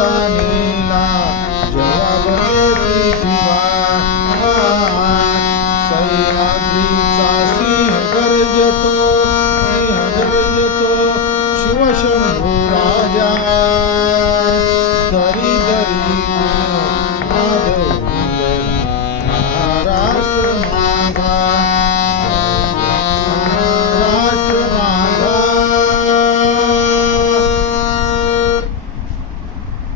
জানি না জবাব